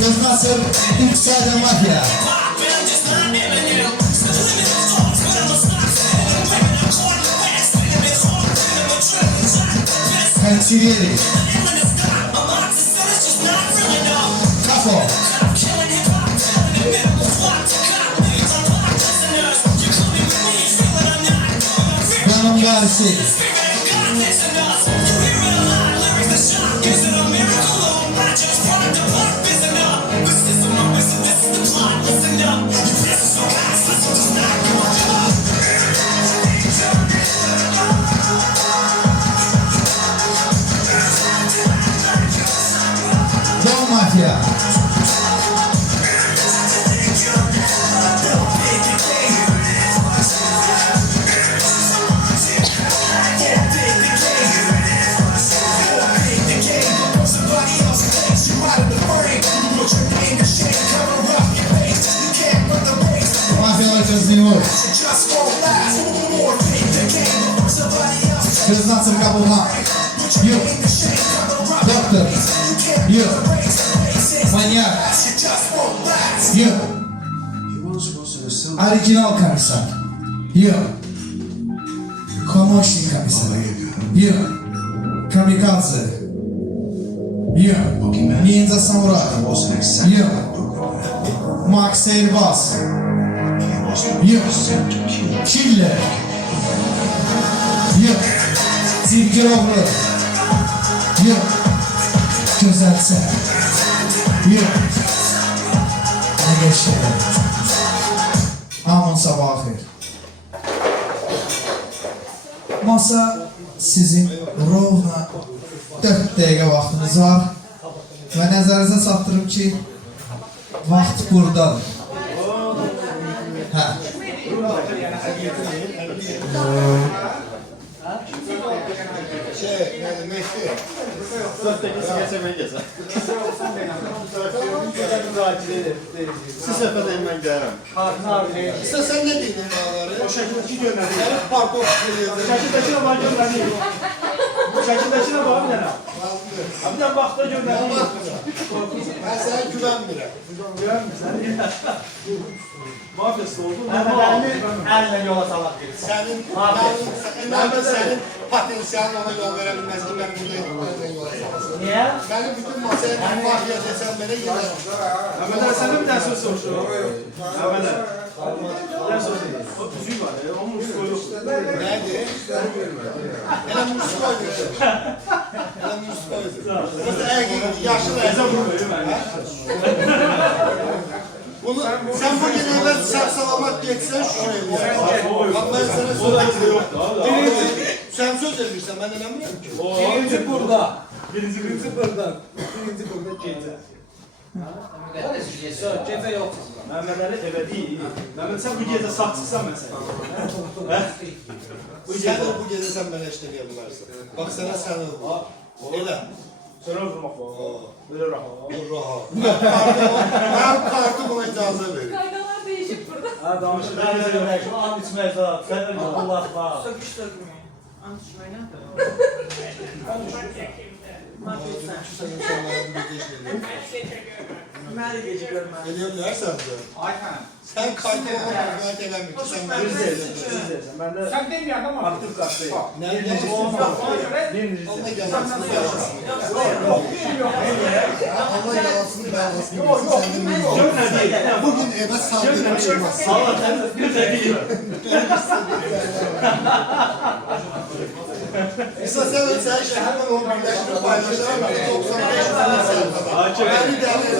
Göz nasıl? Yükselde mafya. Pençiriyeli. Kafo. Yanım garisi. Don Mafya. Mafyalar gözlüğü. Göz nasıl kapılma? Yok. Doktor. Yok. Manyak. Yok. Original komiser. Yok. Komoşni komiser. Yok. Kamikaze. Yok. Ninja Samurai. Yok. Max Airbus. Yok. Killer. Yok. Zirgirovlu. Yok. Güzelse. Yok. Ne geçti? Aman sabah xeyir. Masa sizin rovna 4 dəqiqə vaxtınız var. Və nəzərinizə çatdırım ki, vaxt buradadır. Hə. Siz səfədəyim mən gəlirəm. İşte sen ne dedin bağları? O şəkildəki göndərir. Parkov geliyordu. Şəkildəkine bax göndərir. Şəkildəkine bax bir dənə. Bir dənə vaxtda göndərir. Ben sana güvenmirəm. Görmürsən? Mafyası oldu. Məhmədəlini əllə yola salaq gedir. Senin potansiyelin ona yol verebilmez ki ben burada yol salasın. Niyə? Benim bütün masaya bir mafya desem bana yener. Məhmədəl səndə bir dənə söz soruşuyor. Məhmədəl. Bir dənə söz deyil. O üzüyü var ya, onun üstü koyuyor. Nerede? Hele muskoydu. Hele muskoydu. Burada erkek yaşlı Bizə erkek. bunu verir mənim. Bunu sen bugün evvel sağ geçsen şuraya. Bak ben sana O da söz bizdə yoxdur. Birinci, sen söz verirsen ben inanmıyorum ki. Birinci burada. Birinci burada. Birinci burada gece. Gecə yox. Məhmədəli evə deyil. Məhməd sən bu gecə sağ çıxsan məsələn. Sen de bu gece sen bana işleyebilirsin. Bak sana sen ol. Öyle. Sənə vurmaq var. Belə rahat. Ben kartı buna icazə verir. Kaydalar değişik burada. Ha, danışır. Mən də deyək, şu an içmək zat, sən də Allah var. Söküş sökmüyor. Antuşmayla. Şu sen insanlara bir gece işleyelim. Ben de gece görmem. Geliyorlar sen de. Ayxanım. Sen kartı bana hizmet edemiyor. Sen bana Biz hizmet deyirsən, edemiyorsun. biz deyirsən. Mən də Sən demir adam aktiv qatdayım. Nerede? Birincisi. Allah yalasını yalasın. Allah yalasını yalasın. Gör nə deyil. Bugün eve saldırı çıkmaz. Allah sən bir də deyil. İsa sen şehirden o birleştirip paylaşarak 95 tane sayfada. Beni değerli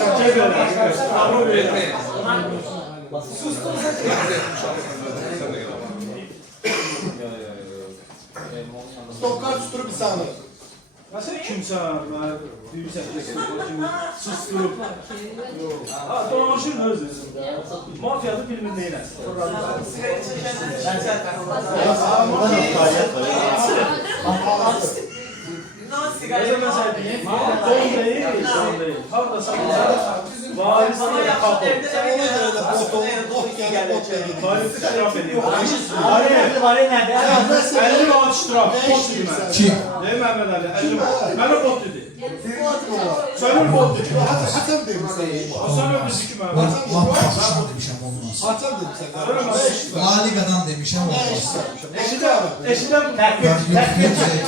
Stop kart tuturup bir saniye. Nasıl kimsən? Mən deyirsən ki, kimi susturub. Ha, dolaşır özü. Mafiyada filmin neyinə? Öyle mesela diyeyim, don değil, son değil. Havda sanırsa, varis diye kapı. Varis ştraf ediyor. Var nədir? 50 manat ştraf, bot dedi mən. Kim? Ne Mehmet Ali, 50 manat. Mənə bot dedi. Sönür oldu. Hasan demişsən. Hasan öbürsü kim abi? Mat baxışdan demişəm olmaz. Hasan demişsən. La Ligadan demişəm olmaz. Eşiden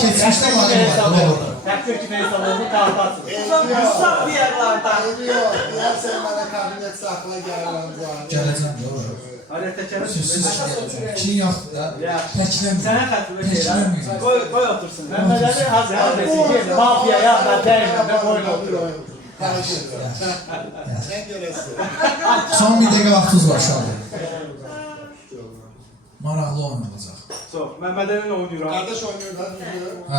Keçmişdə La Liga vardı. Təkcə kimi hesablarını tartarsın. Musak diyarlarda. Yok, deyərsən mənə kabinet saxla gəlirəm zaten. Gələcəm doğru. Araya təkərin. Sözsüz kim yoxdur da. Təkləmir. Sənə xətrimə şeylər. Təkləmir. Qoy otursun. Məhəmməd Əli hazır desin ki, mafiyaya da dəymədən oyun oturuyor. Sen görəsin. Son bir dəqiqə vaxtınız var şu anda. Maraqlı oyun olacaq. Çox. Məhəmməd Əli'yle oynayıram. Kardeş oynuyor da. Hə.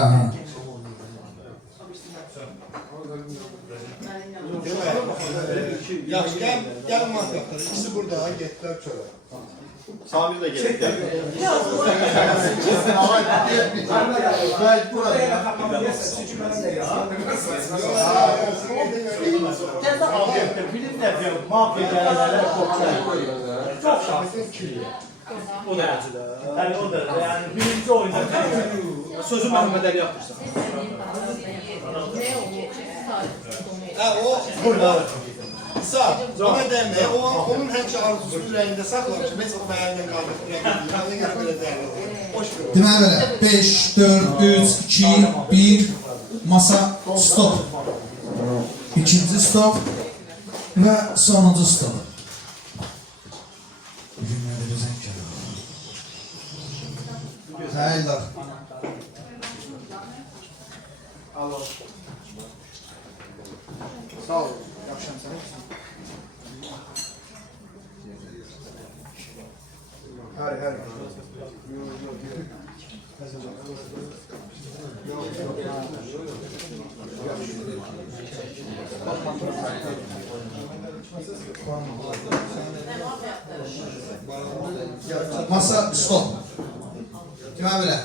Yaxşı, gəl mahkatlar. İkisi burada, getdilər çölə. Sami de gelip geldi. Təzə obyekdə film də bir mafiya gələnlərə qorxuyor. Çox şanslı. O dərəcədə. Yəni o da yəni birinci oyunda Sözü Məhəmməd Əli yapmışsan. Hə, o burada. İsa, ona demək, onun həmişə arzusunu ürəyində saxlamışım. Heç o məyəndən qalıb rəqəbi. Yəni belə dəyərli. Hoş görün. Deməli belə 5 4 3 2 1 masa stop. İkinci stop və sonuncu stop. Bugünləri bizən gəlir. Xeyirlər. Sağ olun. Yaxşıyam sən. Hər. Masa stop. Deməli belə.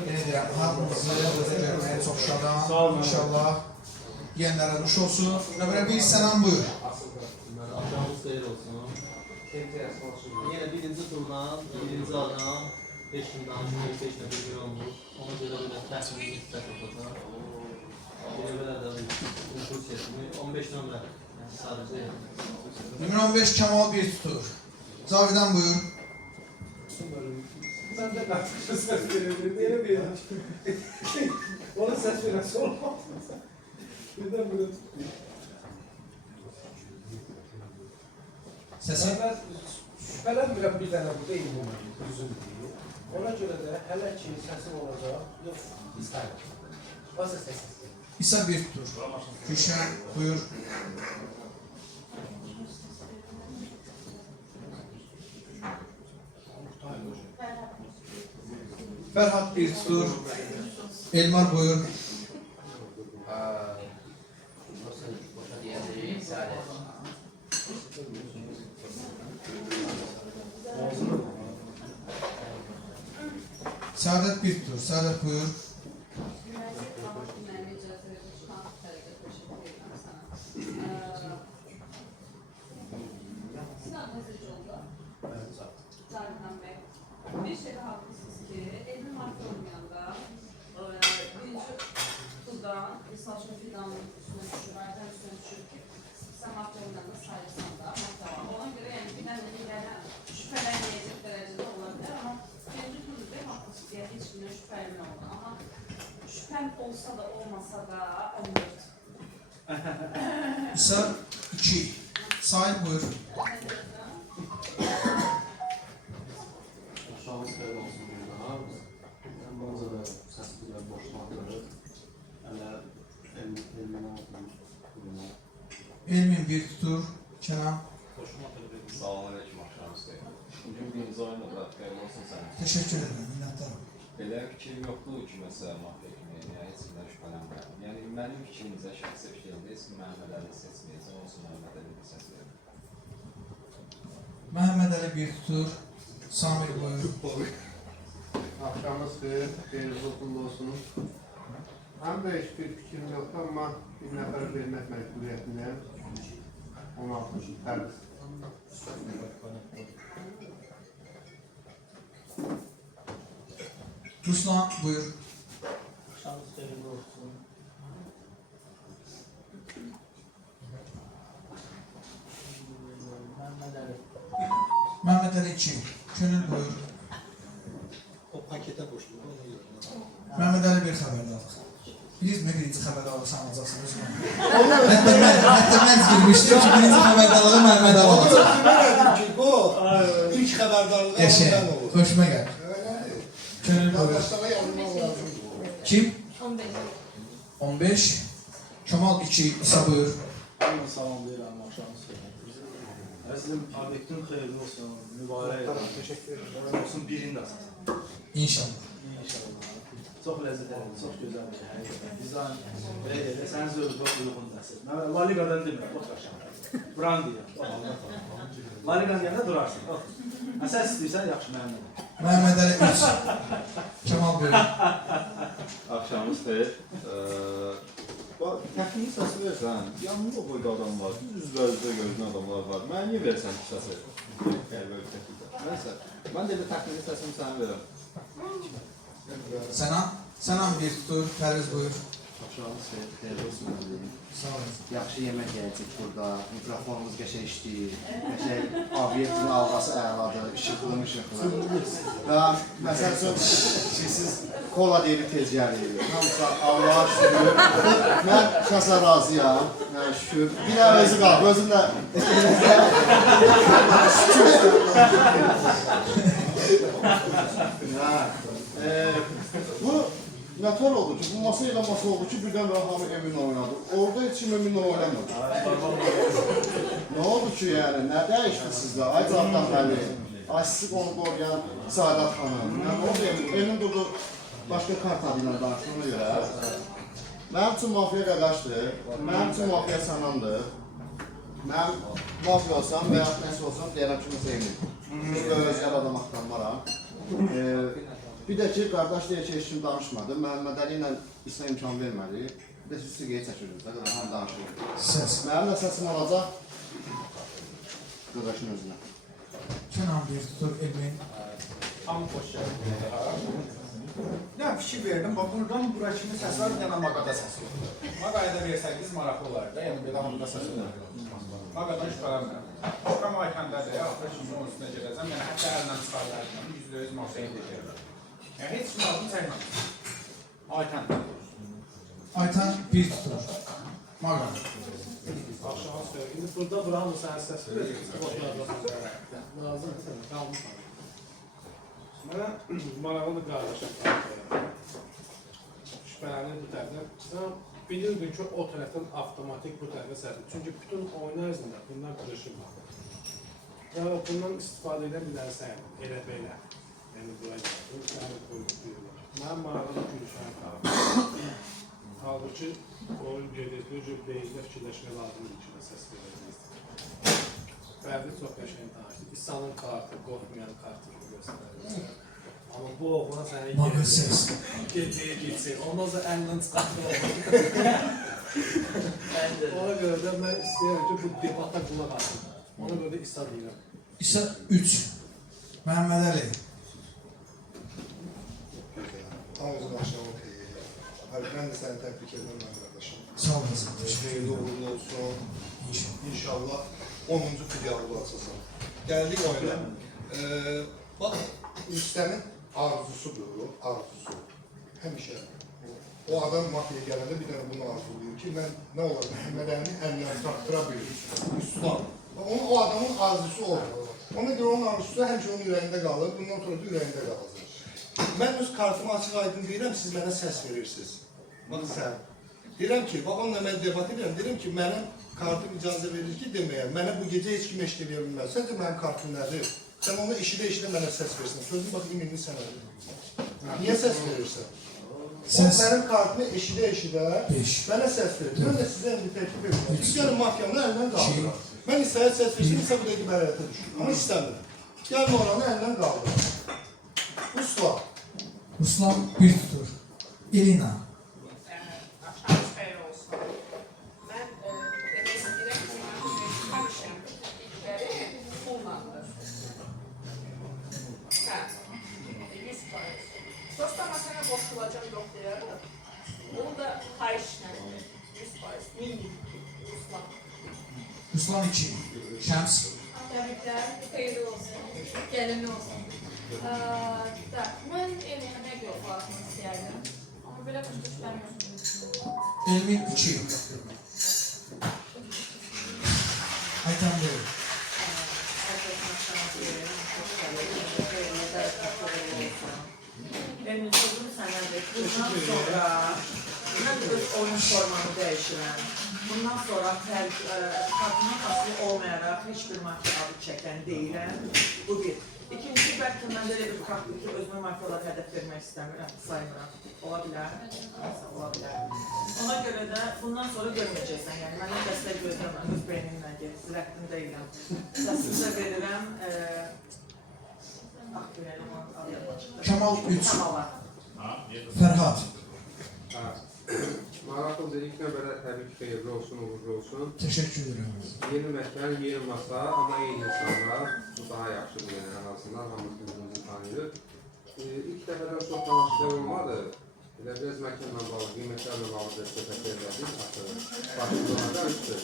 Yenə deyirəm, hamınızı görməyə çox şadam. İnşallah yenələrə nuş olsun. Nömrə 1 Sənan buyur. Akşamınız xeyir olsun. Yine birinci turdan, birinci adam 5 gündən 5 ilə 1 milyonluq. Ona görə belə təhsilini istək olacaq. Yine belə də uçur sesini 15 nömrə. Yəni sadəcə Nömrə 15 Kemal bir tutur. Cavidan buyur. Sen de kaçmışı ses verebilir. Niye verir? Ona ses veren sormaz. Birden böyle tutuyor. Səsi. Ben şüphelenmirəm bir dənə bu deyil bu düzün deyil. Ona görə də hələ ki səsim olacaq, yox istəyir. Varsa səssiz. İsa bir tutur. Gülşən buyur. Ferhat bir tutur. Elmar buyur. Saadet bir tutur. Saadet buyur. Bir şey daha haklısınız ki, 50 Mart olmayanda birinci turdan İsmail Fidan'ın üstüne düşür, Aydan üstüne düşür ki sen mafya oyunlarında sayırsan da mafya var. Ona göre yani bir tane ileriden şüphelenmeyecek derecede olabilir ama birinci turda bir haklısınız diye hiç güne şüpheleme oldu ama şüphem olsa da olmasa da 14. İsa 2. Sahil buyur. Akşamınız xeyir olsun burada. Məncə də səs biraz boşlandır. Hələ elmini oxumuş. Elmin bir tutur. Kenan. Salamünaleyküm, akşamınız xeyir. Bugün birinci oyunda da xeyirli olsun sənin. Teşekkür ederim. Minnətdaram. Belə fikrim yoxdur ki, məsələn, mafya kimi, yəni heç kimdən şübhələnmirəm. Yəni mənim fikrimcə şəxsi fikrimdə heç kim Məhəmməd Əli seçməyəcək, olsun Məhəmməd Əli bir səs verir. Məhəmməd Əli bir tutur. Samir buyur. Akşamınız xeyir, xeyirli olsun. Həm də heç bir fikrim yoxdur, amma bir nəfər vermək məcburiyyətindəyim. 16 tərbiz. Ruslan buyur. Akşamınız xeyir olsun. Mehmet Ali 2. Könül buyur. O pakete boşluğu ona göre. Mehmet Ali bir xəbərdarlıq. Bilirsiniz, birinci xəbərdarlığı sən alacaksınız. Hətta mən girmişdim ki, birinci xəbərdarlığı Mehmet Ali alacaq. Demedim ki bu ilk haberdarlığı Yaşa, ben olur. hoşuma gəlir. Öyledir. Könül buyur. Arkadaşlara yazılmam lazım. Kim? 15. 15. Kemal 2. İsa buyur. Hamı salamlayıram, axşamınız xeyir. Əzizim, obyektin xeyirli olsun, mübarək Teşekkür ederim. olsun, birində əsas. İnşallah. İnşallah. Çox ləzzət edildi, çox gözəl bir həqiqətən. Bizdən belə deyək, sənin zövqə uyğun nəsil. Mən La Liqadan demirəm, bax aşağı. Buran deyirəm. La Liqadan deyəndə durarsın. Əsas istəyirsən, yaxşı məmnun. Mehmet Ali 3. Kemal buyur. Axşamınız xeyir. Təxmini səsi versən, yanında boyda adam var, üzbəüzdə görünən adamlar var. Mənə niyə versən ki, səsi? Mən də elə təxmini səsimi sənə verəm. Sənan bir tutur. Pərviz buyur. Axşamınız xeyir olsun. Sağ olun. Yaxşı yemək yeyəcək burada. Mikrofonumuz qəşəng işləyir. Qəşəng obyektin alğası əladır. İşıqlı. Və məsəl üçün siz kola deyilib tez gəlir. Hamısı Allah'a şükür. Mən şəxsən razıyam. Yəni şükür. Bir də özü qalıb. Özüm də bu nətər oldu ki, bu masa ilə masa oldu ki, birdən hamı emin oynadı. Orada heç kim emin oynamadı. Nə oldu ki, yəni, nə dəyişdi sizdə? Ay Cavdan Bəli, ay sizi qonu qoruyan Sadat xanım. Yəni, orada emin durdu, başqa kart adı ilə danışdığına görə. Mənim üçün mafiya qaqaşdır, mənim üçün mafiya Sənandır. Mən mafiya olsam və ya nəsə olsam, deyərəm ki, məsə emin. Çünki özgər adam axtarmaram. Bir də ki, qardaş deyək ki, heç kim danışmadı. Məhəmməd Əli ilə İsa imkan vermədi. Bir də siz siqəyə çəkirdiniz də, həm danışırıq. Səs. Mənim də səsim olacaq qardaşın özünə. Kenan bir tutur. Elmin. Tam xoş gəldin. Nə fikir verdim, bax buradan bura kimi səs var, bir dənə maqada səs var. Maqaya da versəydiniz maraqlı olardı, yəni bir damında səs olardı. Maqadan şübhələnmirəm. Proqram Ayxəndədir, axıra kimi onun üstünə gedəcəm, yəni hətta əllə çıxarlardım, %100 masaya edəcəm. Yəni heç kim aldım çəkməm. Ayxəndə. Aytan bir tutur. Mağara. Aşağı söyləyim, burada buranın sənin səs verir. Lazımdır, qalmışam. Mənə maraqlı qardaşım şübhələnir bu tərəfdən. Sən bilirdin ki, o tərəfdən avtomatik bu tərəfə sərdir. Çünki bütün oyun ərzində bunlar qırışır. Və bundan istifadə edən bir dənə sərdir, elə belə. Yəni, buraya gəldim, səni qoyduq deyirlər. Mənim maraqlı gülüşən qalır. Halbuki, oyun gedir, beyində fikirləşmə lazımdır ki, səs verəcəyiz. Fərdi çox qəşəng tanışdı. İsa'nın kartı, qorxmayan kartını göstərir. Amma bu oğlan səni gecəyə gitsin. Ondan sonra əlindən çıxartır. Ona görə də mən istəyirəm ki, bu debata qulaq asın. Ona görə də İsa deyirəm. İsa 3. Məhəmməd Əli. Hamımızın aşağı xeyir. Mən də səni təbrik edirəm, mən qardaşım. Sağ olasın. Xeyirli uğurlu olsun. İnşallah 10-cu filialı olacaqsan. Gəldik oyuna. Bax, Rüstəmin arzusudur, arzusu. Həmişə. O adam mafiyaya gələndə bir dənə bunu arzuluyur ki, mən nə olar, Məhəmməd Əlini əlindən taktıra bilir. Üstan. O adamın arzusu olur. Ona görə onun arzusu həmişə onun ürəyində qalır, bundan sonra da ürəyində qalacaq. Mən öz kartımı açıq aydın deyirəm, siz mənə səs verirsiniz. Bax sən. Deyirəm ki, bax onunla mən debat edirəm, deyirəm ki, mənim kartım icazə verir ki, deməyəm, mənə bu gecə heç kim eşitləyə bilməz. Səncə mənim kartım nədir? Sən onu eşidə mənə səs versin. Sözün bax, iminli sənədir. Niyə səs verirsən? O mənim kartımı eşidə mənə səs verir. Mən də sizə bir təklif edirəm. Gəlin mafiyanı əlindən qaldırır. Mən İsa'ya səs versin, İsa bu dəqiqə bəraətə düşür. Amma istəmir. Gəlin oranı əlindən qaldırır. Ruslan. Ruslan bir tutur. İlina. Axşamınız xeyir olsun. Mən demək istəyirəm ki, həmişəm ilkləri pullandır. Hə, 100%. Dostama sənə qoşulacaq yox deyərdim. Onu da xahişlə 100%. Minimum. Ruslan. Ruslan 2. Şəms. Təbriklər, xeyirli olsun, gəlin olsun. Mən elmi əmək yolu atmaq istəyərdim, amma belə başa düşməmiyorsunuz. Elmin 2. Ayten buyurun. Emin sözüm sənədir. Bundan sonra mən öz oyun formamı dəyişirəm. Bundan sonra kadının aslı olmayaraq heç bir makiyalı çəkən deyiləm. Bu bir. İkincisi, bəlkə mən belə bir faktdır ki, özümə makiyalara hədəf vermək istəmirəm, saymıram. Ola bilər. Ola bilər. Ona görə də bundan sonra görməyəcəksən. Yəni, məndən dəstək gözləməm, öz beynimlə get, zirəkdim deyiləm. Səsini də verirəm. Kemal 3. Ferhat. Maraqlıca ilk növbədə təbii ki, xeyirli olsun, uğurlu olsun. Teşekkür ederim. Yeni məkan, yeni masa, amma eyni insanlar. Bu daha yaxşıdır yəni, ən azından hamımız birbirimizi tanıyır. İlk dəfədən çox danışıq olmadı. Elə biraz məkanla bağlı, qiymətlərlə bağlı da söhbət edildik. Başlıqlardan üstür.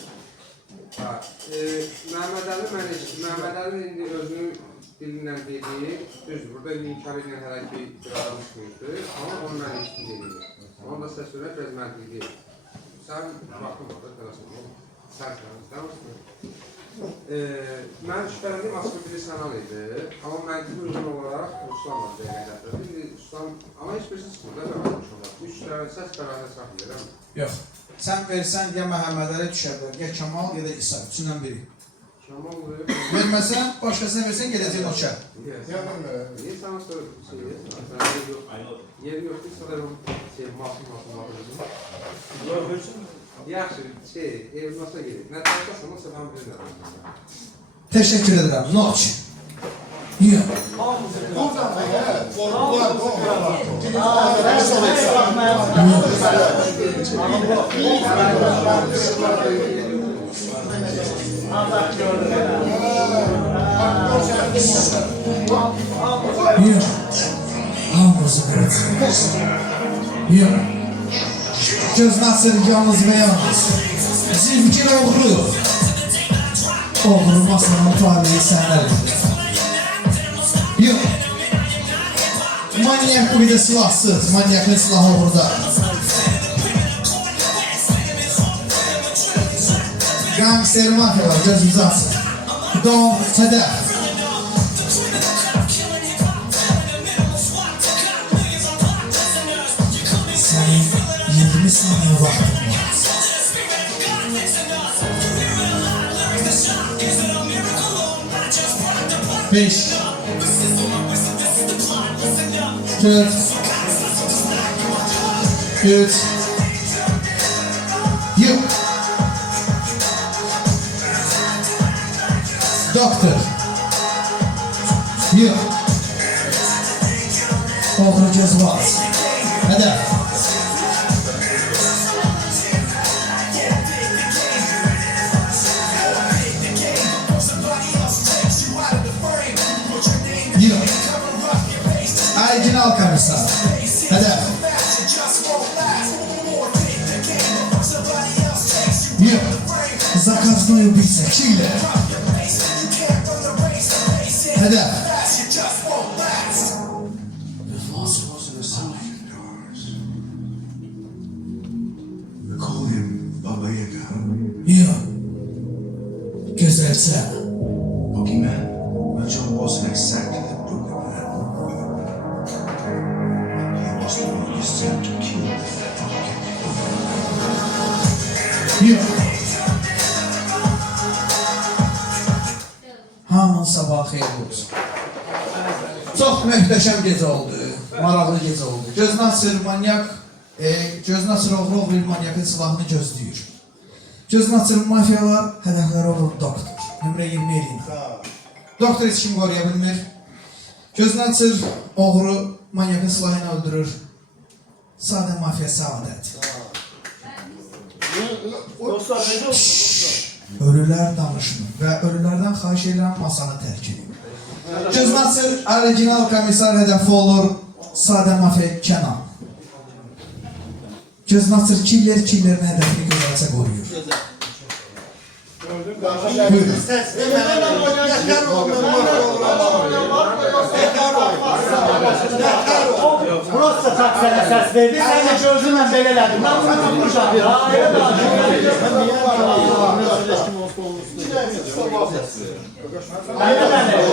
Məhəmməd Əli indi özünün dilindən dediyi, düzdür, burada indi inkar edən hələ ki iqtidarını çıxmışdır, amma onu mən eşitdim dediyi. Onun da səs söylə biraz məntiqli deyil. Sən vaxtın var da, tələsəm, sən istəmirsən. Mən şübhələndim, aslında biri Sənan idi, amma məntiqli uyğun olaraq Ruslanla demək gətirdim. İndi Ruslan, amma heç birisi çıxmır da bəvəzmiş onlar. 3 dənə səs bəvəzə saxlayır, Yox. Sən versən ya Məhəmməd Əli düşərlər, ya Kemal, ya da İsa. Üçündən biri. Kemal verir. Verməsən, başqasına versən, gedəcək o çər. Niye sana söylüyorsun? Yeri yok, bir sanırım masum. Yaxşı, ev nasıl gelir? Ne taraftasın, nasıl ben bilmiyorum. Teşekkür ederim. Noç. Yok. Buradan da gel. Yok. Ağzı kırık. Yok. Göz nasıl yalnız ve yalnız. Zivkir oğru. Oğru masanın tarihi senler. Yok. Manyak bu bir de silahsız. Manyakın silahı burada. Gangster mafya var. Gözümüzü alsın. Don Sedef. Senin 20 saniye vaktin var. Beş. 4. 3. Yok. Doktor. Yok. Oğru cezvaz. Hedef. Yok. Aygin Alkamisa. Hedef. Yok. Zaказной убийца. Чили. Hedef. Yok. Güzelse. Boogeyman, but Joe wasn't exactly the boogeyman. He was the one you sent to kill the Yok. Hamın sabah xeyirli olsun. Çox möhtəşəm gecə oldu, maraqlı gecə oldu. Göz Nasır manyak, Göz Nasır oğlu bir manyakın silahını gözləyir. Göz Nasır mafiyalar hədəfləri olur doktor. Nömrə 20 eləyin. Doktor heç kim qoruya bilmir. Göz Nasır oğru manyakın silahını öldürür. Sadə mafiya saadət. Dostlar, necə olsun? Ölülər danışmır və ölülərdən xahiş edirəm masanı tərk edin. Göz Nasır orijinal komissar hədəfi olur sadə mafiya Kenan. Göz Nasır killerin hədəfini gözəlcə qoruyur. Səs deməli, yəkər olmur, mafya olur. Yəkər olur. Prosta tak sənə səs verdi, sən də gözünlə belə elədin. Mən bunu tutmuşam.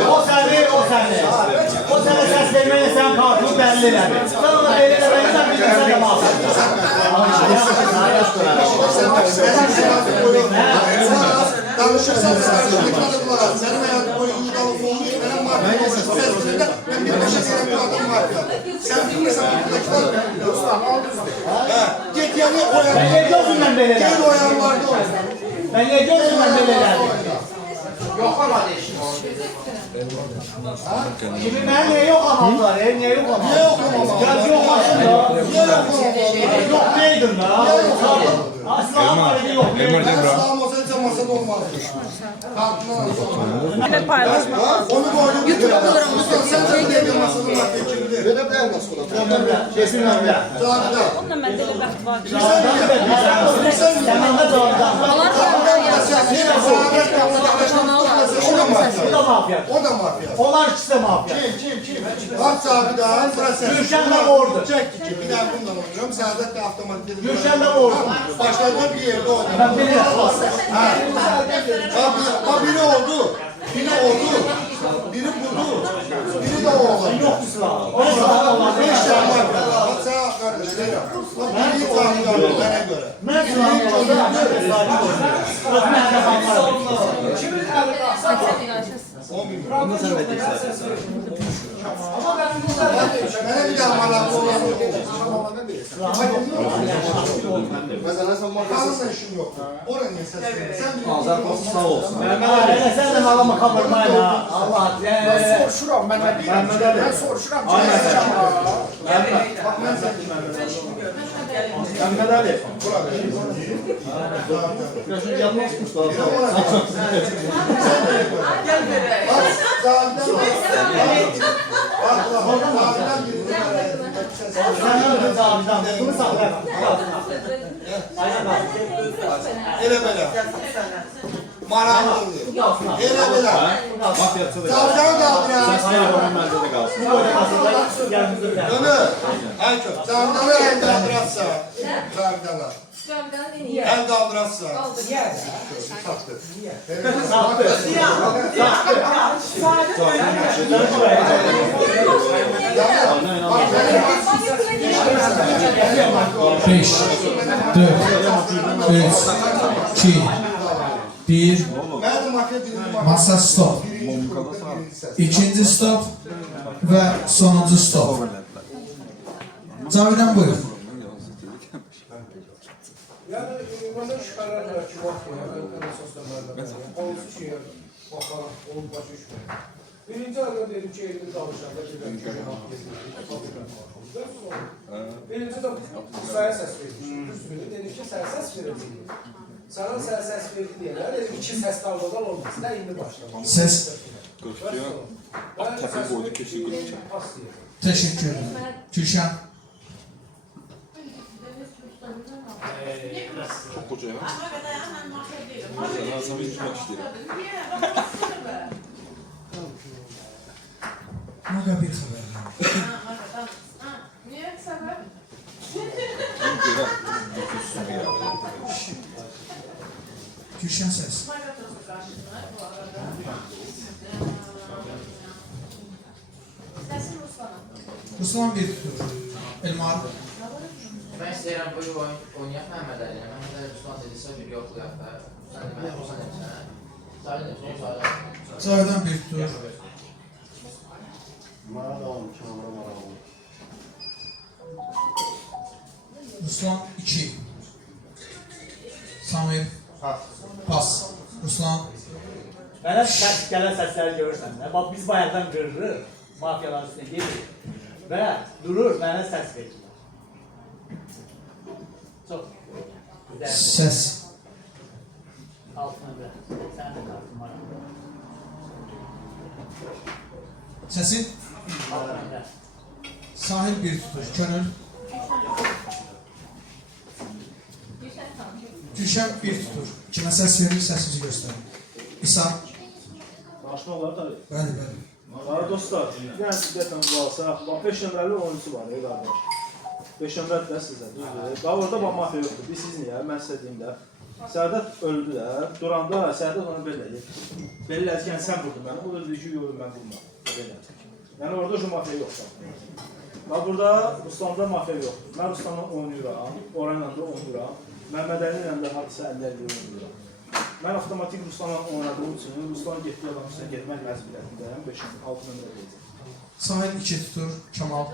O səni. O sənə səs verməylə sən kartını bəlli elədi. Sən ona belə eləməysən bir də sənə mahsul. Danışırsan danışırlar. Sənin həyatı boyu yudalı fonlu etmənən mafya olur. Səsində mən bir başa gələn bir adam mafya. Sən bilmirsən buradakiler. Get yani o yanlarda. Ben ne gözümlə belə elədim? Get o yanlarda ol. Ben ne gözümlə belə elədim? Yox ama değişim oldu. Kimi mən niyə yoxlamamlar? Niyə yoxlamam? Niyə yoxlamam? Gəl yoxlasın da. Niyə yoxlamam? Yox neydin da? Asla aparıcı yox neydin. Ben sağım olsaydı masada olmazdı. Kalkından sonra. Ve paylaşma. Onu koydum. YouTube'da sen dediğin masada mafya kimdi? Böyle bir masada. Kesinlikle. Zavida. Onunla məndə elə bəxt var ki. Səmanda doğrudan. O da mafya. O da mafya. O da mafya. Onlar ikisi de mafya. Kim? Bak Zavidan, burası sen. Gülşen de vurdu. Çek ki, bir daha bundan oynuyorum. Saadet de avtomatik. Gülşen de vurdu. Başlarında bir yerde oynuyor. Ben biliyorum. Ha biri oldu. Biri oldu. Biri buldu. Biri de oldu. Yok ıslah. Beş tane var. Bak sana kardeşlerim. Bak biri Zavidan bana göre. Ben sınavım oldu. Onda sen de Bana bir daha malaklı olan yok. Mesela sen makalınla işin yok. Oranın esası. Sen bilirsin. Sağ olsun. Sen de malama kapırmayın ha. Allah. Soruşuram, mən nə deyirəm ki, mən soruşuram ki, Bak ben sen Mehmet Ali. Gözün yanına çıkmış lazım. Gel vereyim. Bak Zavidan. Bak Zavidan girdi. Sen ne yapıyorsun abiden? Bunu saklayamam. Ele böyle. Maranlı. Ele böyle. Zavidan kaldı ya. Dönü. Ayço. Zavidan'ı el kaldırarsa. Zavidan'a. El kaldırarsa. Sattı. Beş, dört, üç, iki, bir. Masa stop. İkinci stop ve sonuncu stop. Cavidan buyur. Yəni, məndə şübhələr var ki, mafya, mən sosiallarda konstitusiya baxaraq, onun başı düşməyir. Birinci arada dedim ki, elini danışanda dedim ki, birinci də İsa'ya səs vermişdim. Düzdür, dedim ki, sən səs verəcəkdir. Sana sən səs verdi deyələr, dedim iki səs dalmadan olmasın, da indi başladım. Ses. Ben səs verdi, pas deyəm. Teşekkür ederim. Gülşen. Çok koca ya. Ben sana yüzmek istedim. Muga bir haber. Niye sebep? Gülşen ses. Sesin Ruslan'a. Ruslan bir Elmar. Ben istəyirəm bu oynayaq Məhəmməd Ali. Məhəmməd Ali Ruslan dediysə bir yoxlayaq da. Sən demə, Ruslan demişsən. Zalim demişsən, sonra. Cavidan bir tur. Ruslan 2. Samir. Pas. Ruslan. Mənə gələn səsləri görürsən də. Bax, biz bayaqdan görürük. Mafiyalar üstünə gelirik. Və durur, mənə səs verir. Çox güzel. Ses. Altına ver. Sen de kartın var. Sesin. Altına ver. Sahil bir tutuş. Könül. Gülşen tanıyor. Gülşən bir tutur. Kimə səs verir, səsinizi göstərin. İsa. Danışmaq olar tabii. Bəli, bəli. Daha dostlar, yəni diqqətlə qulaq asaq, bax 5 nömrəli oyunçu var, qardaş. 5 nömrədir də sizə, düzdür. Daha orada bax mafiya yoxdur. Biz siz niyə? Mən sizə deyim də. Səadət öldü də. Duranda Səadət onu belə deyir. Belə əzgən sən vurdun məni. O da dedi ki, yox mən vurmadım. Belə. Yəni orada şu mafiya yoxdur. Bax burada Ruslan'da mafiya yoxdur. Mən Ruslan'la oynayıram, Orhan'la da oynayıram. Məhəmməd Əli ilə də hadisə 50-50 oynayıram. Mən avtomatik Ruslan'la oynadığım üçün Ruslan getdiyi adam üstünə getmək məcburiyyətindəyəm. 5-6 nömrə deyəcəm. Sahil 2 tutur. Kemal.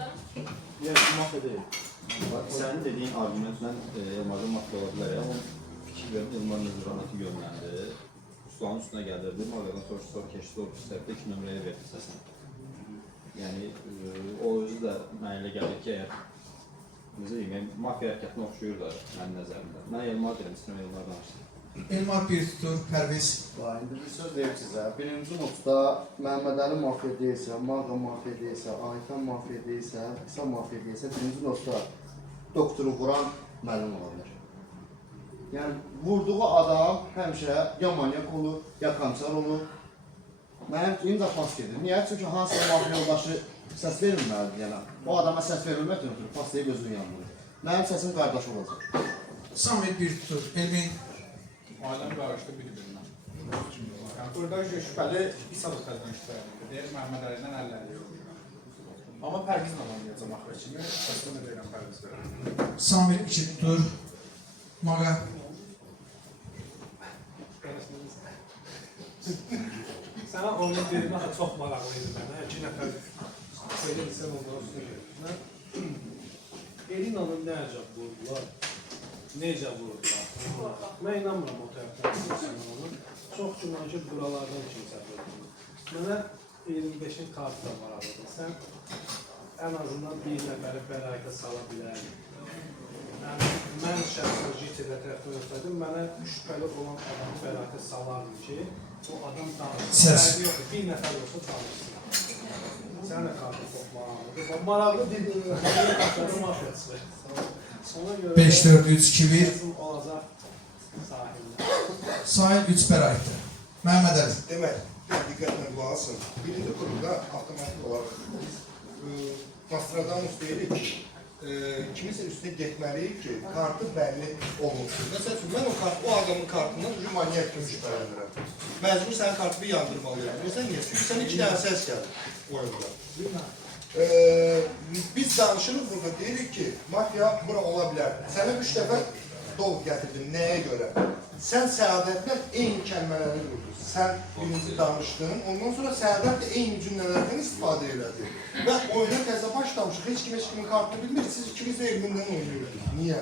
Yox, mafiya deyil. Sənin dediyin argumentlə Elmar'ın mafiya ola bilər ya. Onun fikir verib Elmar'ın özürləməti yönləndi. Ruslan'ın üstünə gəldirdi. Mağadan sonra keçdi. O tərəfdə 2 nömrəyə verdi səsin. Yəni o özü də mənə elə gəlir ki, əgər necə deyim, mafiya hərəkətinə oxşuyur da mənim nəzərimdə. Mən Elmar deyirəm, istəyirəm Elmar danışsın. Elmar bir tutur. Pərviz. İndi bir söz deyim sizə. Birinci notda Məhəmməd Əli mafiya deyilsə, Maqa mafiya deyilsə, Aytan mafiya deyilsə, İsa mafiya deyilsə, birinci notda doktoru vuran müəllim ola bilər. Yəni vurduğu adam həmişə ya manyak olur, ya komissar olur. Mənim kimi də pas gedir. Niyə? Çünki hansısa mafiya yoldaşı səs verilməlidir, yəni. O adama səs verilməkdir, ötürü pas deyib gözünü yandırır. Mənim səsim qardaş olacaq. Samet bir tutur. Elvin. Aləm qarışdı bir-birinə. Yəni burada şübhəli İsa da təzdən iştirak edir. Deyir, Məhəmməd Əlidən əlləri yox. Amma Pərvizlə oynayacaq axır kimi. Səslə də deyirəm Pərviz verəm. Samir 2 tutur. Maqa. Sənə onu dedim, çox maraqlıydı mənə. 2 nəfər belə insan onların üstünə gedir. Elinanı nə əcəb vurdular? Necə vurdular? Mən inanmıram o tərəfdən onu. Çox güman ki, buralardan kimsə vurdu. Mənə 25-in kartı da maraqlıdır. Sən ən azından bir nəfəri bəraətə sala bilərdin. Mən şəxsən GT-də tərəfdən ötədim, mənə şübhəli olan adamı bəraətə salardım ki, o adam tanışsın. Bir nəfər olsa tanışsın. Sən də kartı çox maraqlıdır. Maraqlı dediğin kartları mafiyası. 5-4-3-2-1. Olacaq sahildə. Sahil 3 bəraətdir. Məhəmməd Əli. Demək, diqqətlə qulaq asın. Birinci qurumda avtomatik olaraq Nostradamus deyirik ki, kimisə üstünə getməliyik ki, kartı bəlli olunsun. Məsəl üçün, mən o adamın kartından manyak kimi şübhələnirəm. Məcbur sənin kartını yandırmalıyam. Bilirsən niyə? Çünki sən 2 dənə səs gəlir oyunda. Biz danışırıq burada, deyirik ki, mafiya bura ola bilər. Sənə 3 dəfə dol gətirdim, nəyə görə? Sən Səadətlə eyni kəlmələri vurdun. Sən birinci danışdın, ondan sonra Səadət də eyni cümlələrdən istifadə elədi. Və oyuna təzə başlamışıq, heç kimin kartını bilmir, siz ikiniz də elmindən oynayırdınız. Niyə?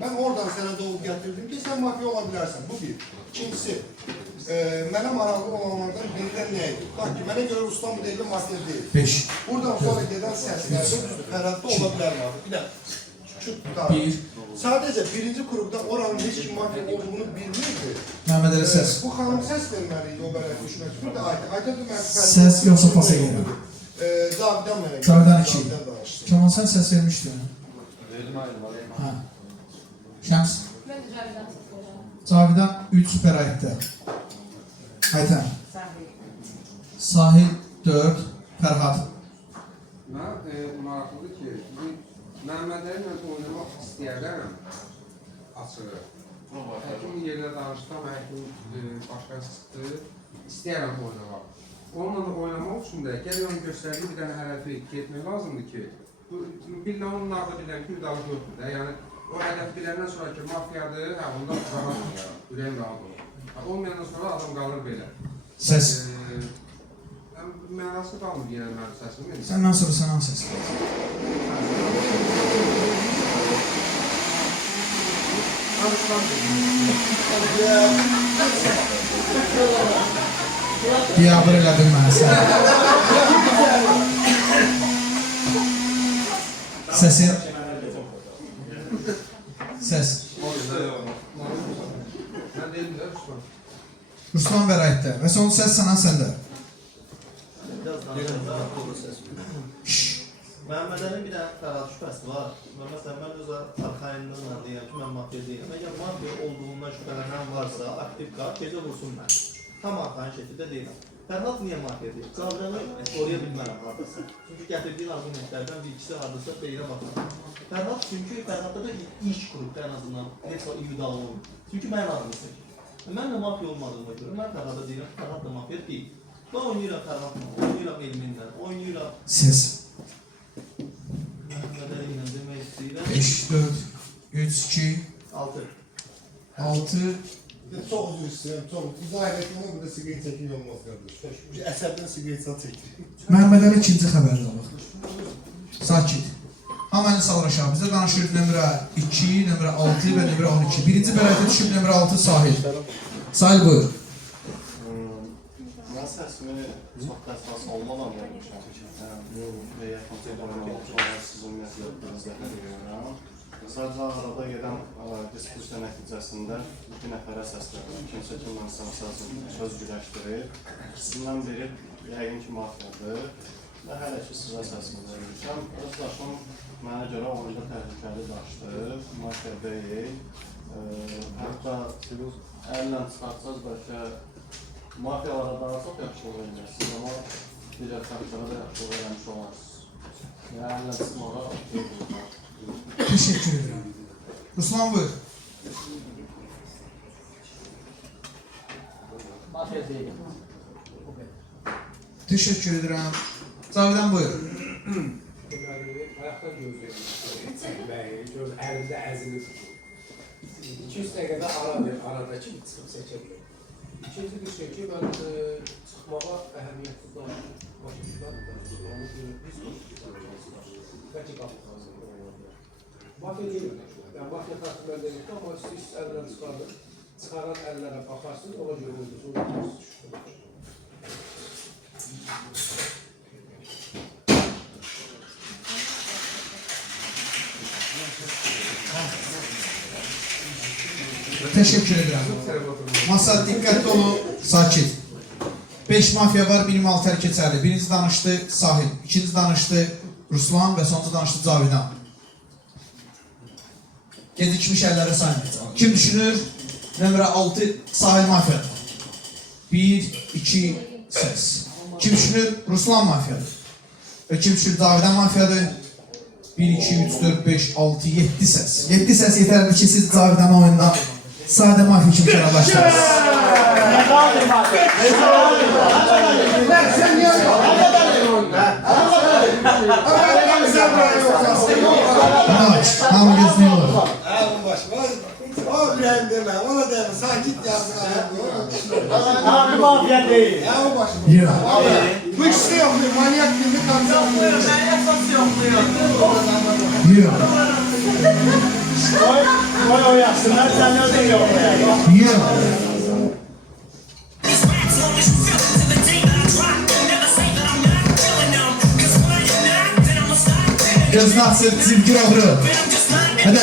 Mən oradan sənə dol gətirdim ki, sən mafiya ola bilərsən, bu bir. İkincisi, mənə maraqlı olanlardan birindən nə idi? Bax ki, mənə görə Ruslan bu deyildi, mafiya deyil. 5. Buradan sonra gedən səslərdə Fərhadda ola bilər mafiya. Bir də, sadəcə birinci qrupda oranın heç kim mafiya olduğunu bilmirdi. Məhəmməd Əli səs. Bu xanım səs verməliydi o bələdiyyə düşmək üçün də Aytə. Aytə də mən Səs yoxsa pasa gəlirəm. Cavidan mənə gəlirəm. Cavidan 2. Kemal sən səs vermişdin. Verdim ayrılmalı. Hə. Şəms. Mən də Cavidan səs verəcəm. Cavidan 3 bəraətdir. Aytən. Sahil 4. Fərhad. Mən maraqlıdır ki, Məhəmmədlərlə oynamaq istəyərəm açığı. Həkim yerdə danışdım, həkim başqası çıxdı, istəyərəm oynamaq. Onunla oynamaq üçün də gələk onu göstərdiyi bir dənə hədəfi getmək lazımdır ki, onun narda bilən ki, ürdağı yoxdur da, yəni o hədəf biləndən sonra ki, mafiyadır, onda rahat olaraq, ürəyim rahat olur. Olmayandan sonra adam qalır belə. Səs. Mənası qalmır yenə mənim səsim. Səndən sonra sən hansı səs? Biabır elədin mənə sən. Səsi. Səs. Ruslan bəraətdə. Və son səs səndən səndə. Məhəmmədəlinin bir dənə Fərhad şübhəsi var. Məsələn, mən öz arxayınlığımla deyirəm ki, mən mafiya deyirəm. Əgər mafiya olduğundan şübhələnən varsa, aktiv qal, gecə vursun mən. Tam arxayın şəkildə deyirəm. Fərhad niyə mafiya deyir? Cavidanı qoruya bilmərəm hardasa. Çünki gətirdiyin argumentlərdən bir ikisi hardasa beyinə baxar. Fərhad çünki Fərhadda da iş qurubda ən azından heç o iqdalı olmur. Çünki mənim adımı çəkir. Mən də mafiya olmadığıma görə mən Fərhada deyirəm, Fərhad da mafiya deyil. Ben oynayıram Fərhadla, oynayıram elminlə, oynayıram. Siz. Məhəmmədəliylə demək istəyirəm. 5, 4, 3, 2, 6. 6. Çox üzr istəyirəm, çox. İzah etməklə burada siqaret çəkin olmaz qardaş. Əsərdən siqaret çəkir. Məhəmməd Əli ikinci xəbərini alıq. Sakit. Hamı əlini salır aşağı. Bizə danışır nömrə 2, nömrə 6 və nömrə 12. Birinci bərəkdə düşüb nömrə 6 Sahil. Sahil buyur. Mən səsimi çox dəstəs olmadan vermişəm. Və yaxın oynamışam, sizin məsləhətlərinizdə görürəm. Sadəcə arada gedən diskusiya nəticəsində iki nəfərə səslənir. Kimsə kimlə söz güləşdirir. İkisindən biri yəqin ki mafiyadır. Və hələ ki sizə səsini vermişəm. Öz daşım mənə görə oyunda təhlükəli daşdır. Mafiya deyil. Hətta əllə çıxartsaz bəlkə mafiyalara daha çox yaxşılıq edəcəksiniz, amma digər tərəflərə də yaxşılıq eləmiş olarsınız. Yəni əllə çıxmağa qeydilir. Teşekkür ederim. Ruslan buyur. Mafiya deyil. Teşekkür ederim. Cavidan buyur. Ayaqda gözləyir. Göz əlində əzini tutur. 200 dəqiqədə ara ver, aradakı çıxıb seçir. İkinci bir şey ki, mən çıxmağa əhəmiyyətli başlayışlar bəlkə qalmışsınız. Mafiya deyil. Yəni, mafiya tartiblər deyil, amma siz əllərə çıxardır. Çıxaran əllərə baxarsınız, ona görə olursunuz. Teşekkür ederim. Masa dikkatli olun, sakit. 5 mafya var, benim 6 el keçerli. Birinci danıştı Sahil, ikinci danıştı Ruslan ve sonuncu danıştı Cavidan. Gecikmiş əlləri saymayacağım. Kim düşünür? Nömrə 6 Sahil mafya. 1, 2, ses. Kim düşünür? Ruslan mafyadır. Ve kim düşünür? Cavidan mafyadır. 1, 2, 3, 4, 5, 6, 7 ses. 7 ses yeterli ki siz Cavidan oyundan sade mafya kimi başlarız. Ne kaldı mafya? Sen niye yok? Maç, hamı gözünü olur. Ağabey başıma. O bilen deme, ona deme. Sakit yazın ağabey. Abi mafya değil. Ya o başıma. Yok. Bu ikisi yok. Manyak gibi kanser. Yok. Koy yapsınlar, sen özün yok. Yok. Gözünü açsın, zilgir oğru. Hadi.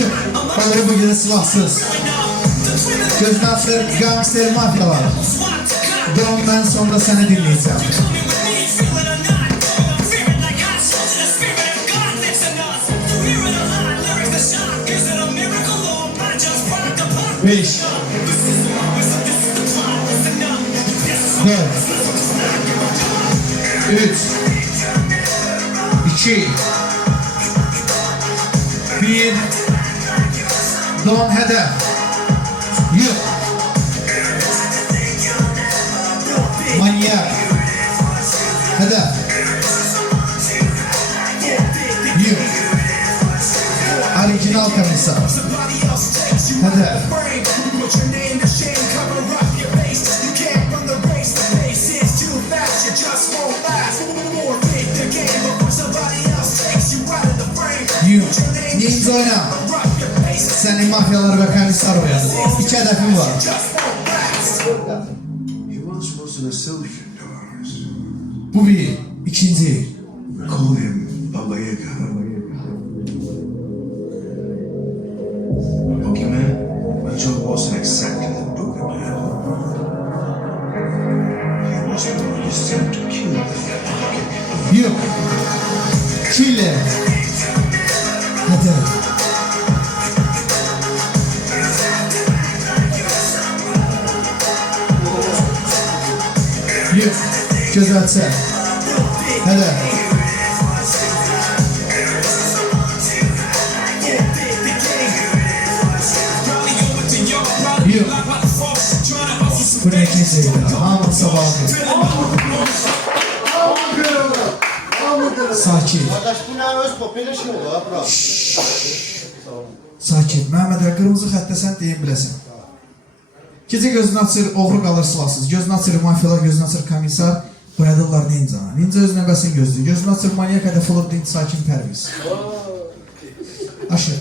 Yok. Kalırı bugün silahsız. Gözünü açsın, gangster mafyalar. Doğumdan sonra seni dinleyeceğim. Beş. 4 3 2 1 Don hedef. Yok. Manyak. Hedef. Yok. Orijinal kamisa. Hedef. Yok. Yeniz oyna. Senin mafyalar ve kanistler oynadı. 2 hedefim var. He once was an associate of ours. Bu bir. İkinci. We call him Babayega. Okay, man? My job wasn't exactly the book. Hadi. Yük, gözəlsə. Hadi. Yük. Bu ne kimse hamı sabahı. Sakin. Arkadaş bu ne öz popüler şey olur ha bura. Sakin. Məhəmməd əli, qırmızı xəttə sən deyin biləsən. Gecə gözünü açır, oğru qalır silahsız. Gözünü açır mafiyalar, gözünü açır komissar. Boyadırlar nincanı. Ninca öz növbəsini gözləyir. Gözünü açır manyak hədəf olur, dinç sakin pərviz. Aşır.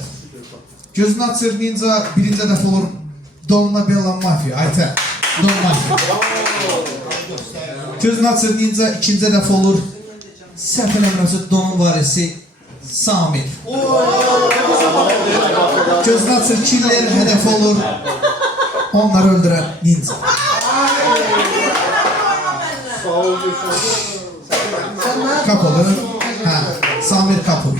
Gözünü açır ninca birinci hədəf olur. Donla Bella Mafya. Aytə. Don Mafya. Gözünü açır ninca ikinci hədəf olur. Səhv eləmirəmsə Donun varisi Samir. Gözünü açır killer hədəf olur. Onları öldürən ninja. Kapalı. Ha, Samir kapalı.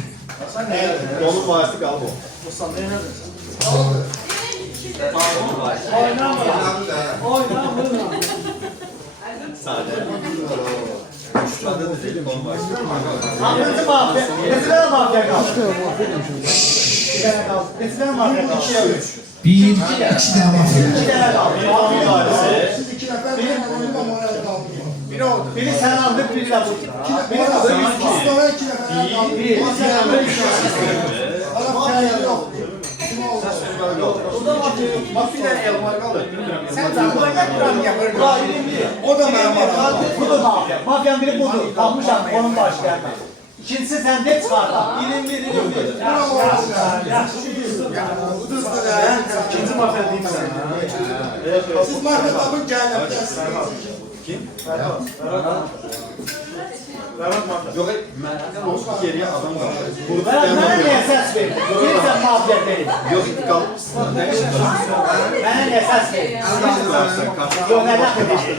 Onun varisi qalıb o. Bu sandalye nədir? Şurada değil mi? Onun varisi. Ahmet'in mafya. Nesine mafya kaldı? Bir tane kaldı. Nesine mafya kaldı? 2'ye 3. Bir, iki tane mafya. 2 tane kaldı. Mafya varisi. Siz 2 nəfər mənim moral qaldı. Biri oldu. Biri sen aldın, biri de bu. Biri de bu. Sonra 2 nəfər qaldı. Bir. Sen aldın, biri Adam kəndi yox. Burada mafya yok. Mafya elmar kalır. Sən canlıdan buram gəlir. O da mənim aram. Bu da mafya. Mafyanın biri budur. Kalmışam onun başlarına. İkincisi sende çıkardı. İlim. İkinci mafya deyim sen. Siz mafya tapın gəlin. Kim? Rahat mafya. Yok, ben geriye adam kaldı. Bana niye ses verdin? Bir sen mafya değil. Yok, kalmışsın. Bana niye ses verdin? Yok neden konuştun?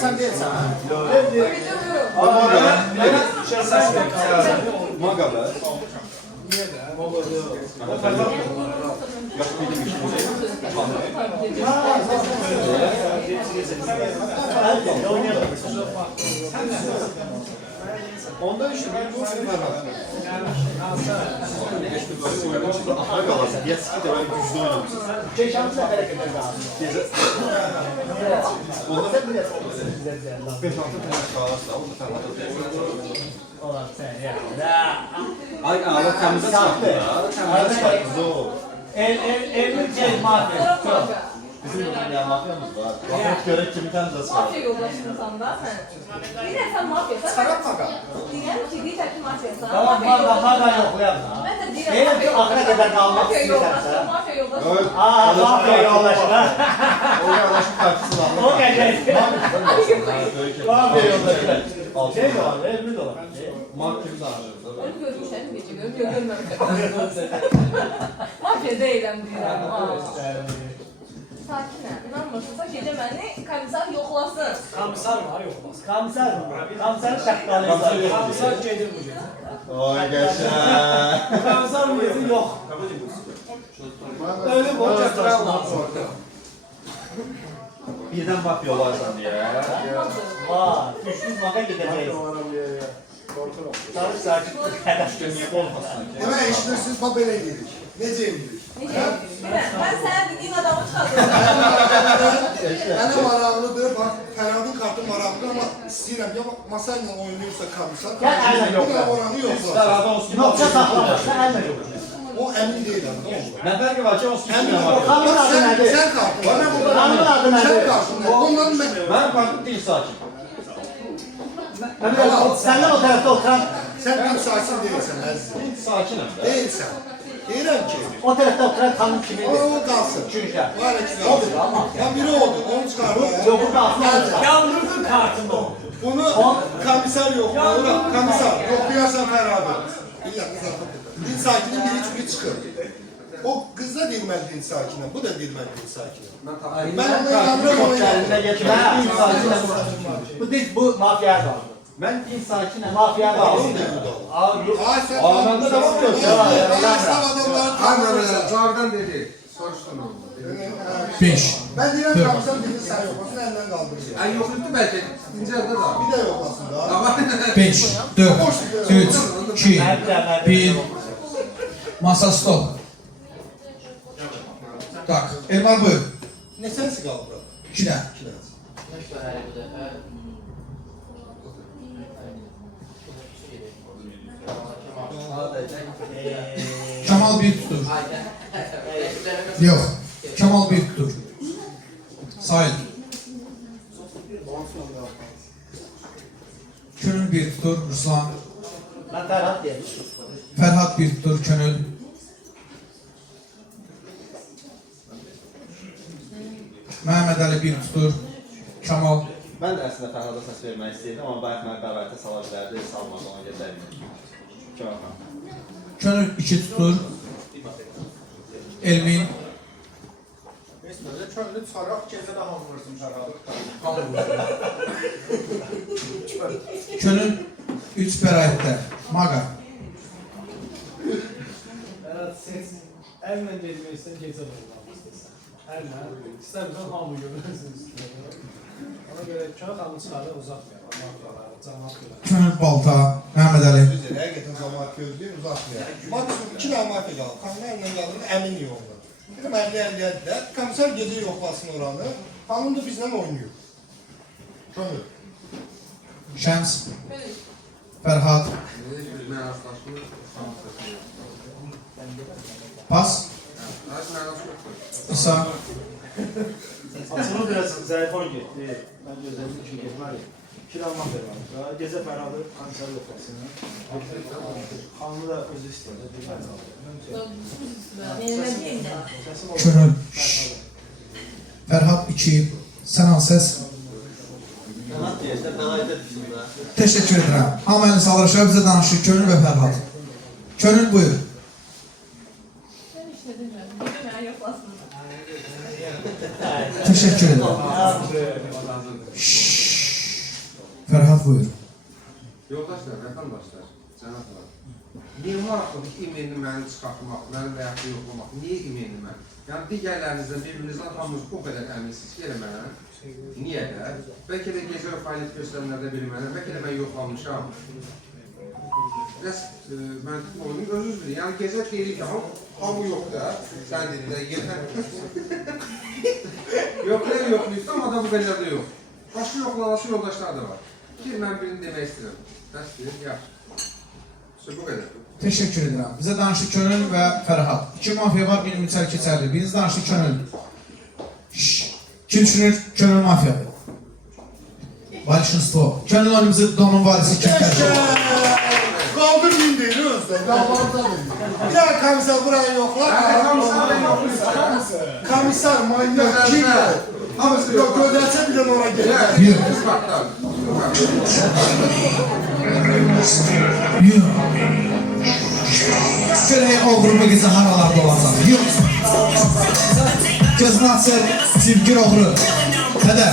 Sen değilsen. Magabe. Ondan işte bir bu film var. İşte böyle oyunun içinde akla kalasın. Yeski de böyle güçlü oynamışsın. Çeşansı hareket eder abi. Onda 5-6 tane kalasın. Onda Ferhat'a Olan sen ya. Ay ağla temize çıkarttı ya. Temize çıkarttı. Zor. Evli şey mafya. Bizim ya mafyamız var. Mafya göre kimi tanıdası var. Mafya yoldaşın sen da sen. Bir de sen mafyasan. Çıkartma qal. Diyem ki bir tek mafyasan. Tamam mafya yok uyan. Ben de diyem. Benim ki akla kadar kalmak Mafya istiyorsan. yoldaşın. Mafya yoldaşın. Aa mafya yoldaşına. O yoldaşın karşısı var. O gelecek. Mafya yoldaşına. Altı. Şey de var, evli de var. Mark gibi davranıyoruz. Onu görmüşler mi gece? Görmemişler. Mafya değilim diyem. Sakinəm. İnanmırsınızsa gecə məni komissar yoxlasın. Komisar var yoxmaz. Kamsar mı? Kamsar şakkalı. Komisar gelir bu gece. Oy geçen. Komisar bu gece yok. Öyle boş yatıralım. Birden mafya olarsan ya. Vaa, üçlü maka gideceğiz. Sarı sakin. Olmasın. Demək eşidirsiniz, bax belə edirik. Necə edirik? Ben sənə dediyin adamı çıxardım. Mənə maraqlıdır, bax, Fərhadın kartı maraqlıdır, amma istəyirəm, ya masa ilə oynayırsa komissar, Gəl əlinə yoxla. bir də oranı yoxla. Sərada olsun. Yoksa saklamasın, əlinə yok. O əmin deyiləm, nə olur? Ne farkı var ki olsun Əmin üstüne deyiləm. mafya. Xanımın adı Sən nədir? kartın Xanımın adı Sən nədir? kartın nədir? Ondan mən... Ben farklı değil sakin. Səndən o tərəfdə oturan, Sən bir sakin deyilsən, əzizim. Sakinim de. Deyilsən. Deyirəm ki, o tərəfdə oturan xanım kimidir? o qalsın. Çünki. Var iki qalsın. Ya biri oldu, onu çıxardı. Yok, bu qalsın. Yandırdın kartını o. Bunu komissar yoxlayır, komissar yoxlayarsan Fərhadı. Bir dakika, bir sakinin biri çünkü çıxır. O qız da deyilməlidir sakinə, bu da deyilməlidir sakinə. Ben kendine getirdim. Bu değil, bu mafya da. Ben din sakine mafya da. Ağlamanda da var Anladım, Cavidan dedi. Soruşdun onu. 5. Ben deyirəm kamsan birini sən yoxlasın, əlindən qaldırır. Ay yoxlukdu bəlkə. İncədə da. Bir də yoxlasın da. 5, 4, 3, 2, 1. Masa stop. Tak, Elmar buyur. Neçənsi qaldı bura? 2 dənə. Kemal bir tutur. Yok. Kemal bir tutur. Sahil. Könül bir tutur. Ruslan. Ben Ferhat diyeyim. Ferhat bir tutur. Könül. Mehmet Ali bir tutur. Kemal. Ben de aslında Ferhat'a səs vermək istəyirdim, amma bayaq mənə qəraətə sala bilərdi, salmadı, ona göndərməyim. Könül 2 tutur. Elmin. Könlü çıxaraq gecə də hamı vursun Ferhatı. Könül 3 bəraətdə. Maga. Ferhat, sen elle gezmek istersen gece olmak istersen. Elle, istersen hamı görürsün üstüne. Ona göre kağıt hamı çıkarır uzatmayalım. Mafyaları, cemaat göre. Könül balta. Mehmet Ali. Güzel, həqiqətən cəmaat gözləyir, uzatmayaq. Maksimum 2 dənə mafya qaldı. Xanımla ilə qaldı, əmin yoxdur. Dedim, 50-50-50-lər. Komisar gecə yoxlasın oranı. Xanım da bizlə oynayır. Könül. Şəms. Ferhat. Pas. İsa. Açılır biraz zayıfon getdi. Ben gözlədim ki, getməli. Kiranman verməli. Gecə Ferhatı komisar yoxlasın. Xanımı da özü istəyir. Könül. Ferhat 2. Sen al ses. Ferhat deyirsən, məlayda bizim də. Teşekkür ederim. Hamı elini salırışa bize danışır. Könül ve Ferhat. Könül buyur. Ben işte bilmiyorum. Bilmiyorum yapasın. Teşekkür ederim. Ferhat buyur. Yoldaşlar, vətəndaşlar, cənablar. Niyə maraqlıdır ki, e-mailini məni çıxartmaq, məni və yaxud da yoxlamaq? Niyə e-mailini mən? Yəni, digərlərinizdən, bir-birinizdən hamınız o qədər əminsiniz ki, elə mənə. Niyə də? Bəlkə də gecə fəaliyyət göstərənlərdə biri mənə, bəlkə də mən yoxlamışam. Bəs, məntiqli oyunun özünüz bilir. Yəni, gecə deyirik ki, hamı yoxdur, sən dedin də, yetər. Yoxlayır, yoxlayır, amma da bu qədər də yox. Başqa yoxlanası yoldaşlar da var. Ki, mən birini demək istəyirəm. Bəs deyir, yaxşı. Bu qədər. Teşekkür ederim. Bize danıştı Könül ve Ferhat. 2 mafya var, benim içeri keçerli. Biriniz danıştı Könül. Kim düşünür? Könül mafyadır. Большинство. Könül önümüzde donun varisi kim tercih? Qaldırmayın deyir özdə, qalbarda deyir. Bir daha komisar buraya yoxlar. Komisar, manyak, kim var? Ama yok, gözəlsə bir də ona gelir. Yok. Yok. Şöyle oğrumu gizli haralarda olacaq. Yok. Gözünü açır, sevgir oğru. Hədə.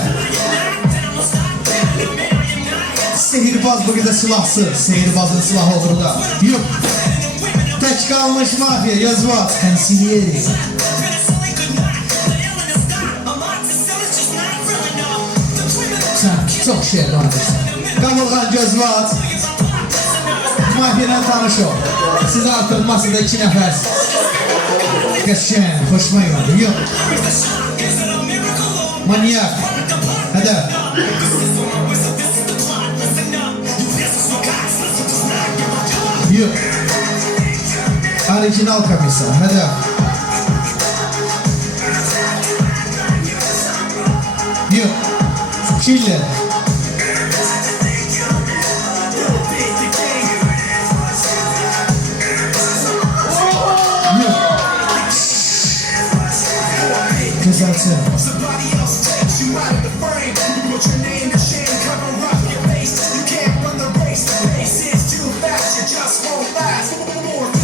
Sehirbaz bu gizli silahsız. Sehirbazın silahı oğruda. Yok. Tek kalmış mafya yazma. Consigliere. Sen çok şey kardeşsin. Kamurgan Gözvat. Mafyadan tanış ol. Siz artık masada 2 nəfərsiniz. Qəşən, hoşuma gəldi. Yok. Manyak. Hədə. Yok. Orijinal komisar. Hədə. Yok. Killer. Güzelsin.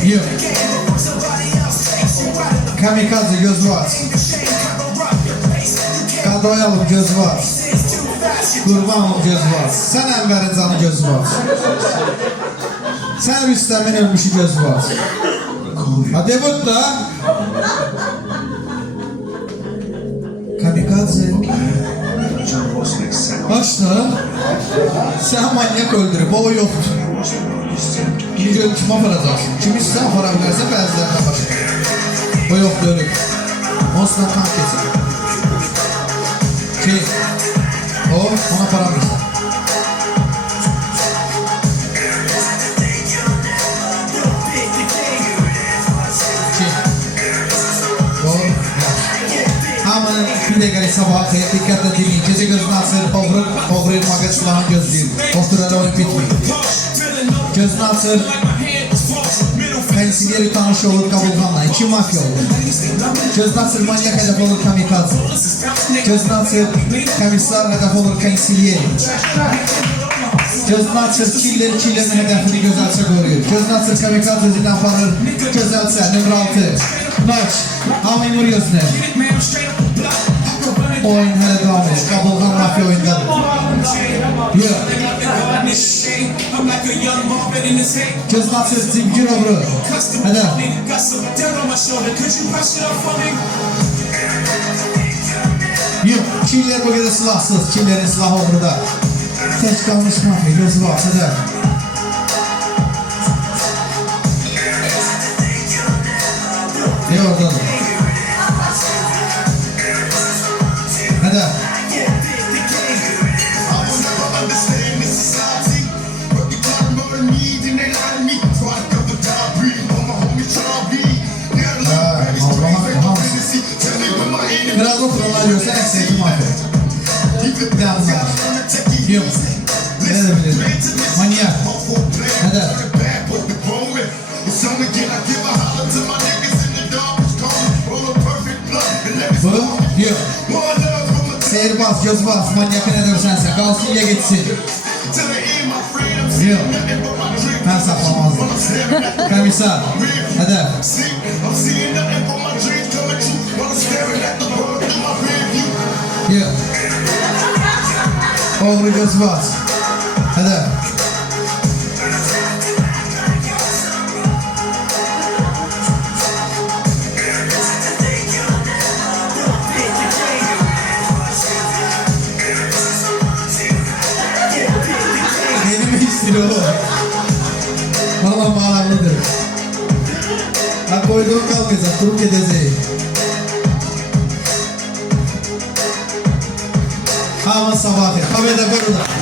Yok. Kamikaze gözü var. Kadoyalım gözü var. Kurbanım gözü var. Sen Enver'in canı gözü var. Sen Rüstem'in ölmüşü gözü var. Hadi bu da. Kamikaze. Başla. Sen manyak öldürüp o yoktur. İkinci ölü kim aparacaksın? Kim ister aparabilirse bəzilərine başla. O yoktur ölü. Onsuzdan kan kesin. Kim? O ona aparabilirsin. Hamının bir dəqiqəlik sabahı xeyir, diqqətlə dinləyin. Gecə gözünü açır, oğrayırmağa silahını gözləyir. Oturarı oyun bitmir. Gözünü açır, pensiliyeri tanış olur Qabulğanla, 2 mafya olur. Gözünü açır, manyak hədəf olur Kamikaze. Gözünü açır, komissar hədəf olur pensiliyeri. Gözünü açır, killerin hədəfini gözəlcə qoruyur. Gözünü açır, Kamikaze özündən aparır, gözəlcə, nömrə 6. Maç, hamıyı vur gözünü. Oyun hələ devam edir. Qabulğan mafya oyundadır. Yox. Gözünü açır, cibgir obru. Hədəf. Yox, killer bu qədər silahsız. Killerin silahı obruda. Tək qalmış mafya, gözü var. Hədəf. Ne oradadır? Hadi. Biraz oturanlar görsen ekseydim mafya. Bir anlar. Yok. Ne de bilirim. Manyak. Hadi. Bu? Yok. Seyirbaz, gözbaz, manyakın edersense kalsın ya gitsin. Yok. Ben saklamazdım. Komiser. Hadi. Yok. Oğru gözbaz. Hadi. Valla mağaralıdır. Ha koyduğum kalmayacak, durup gideceğim. Hava sabahı, haberde burada.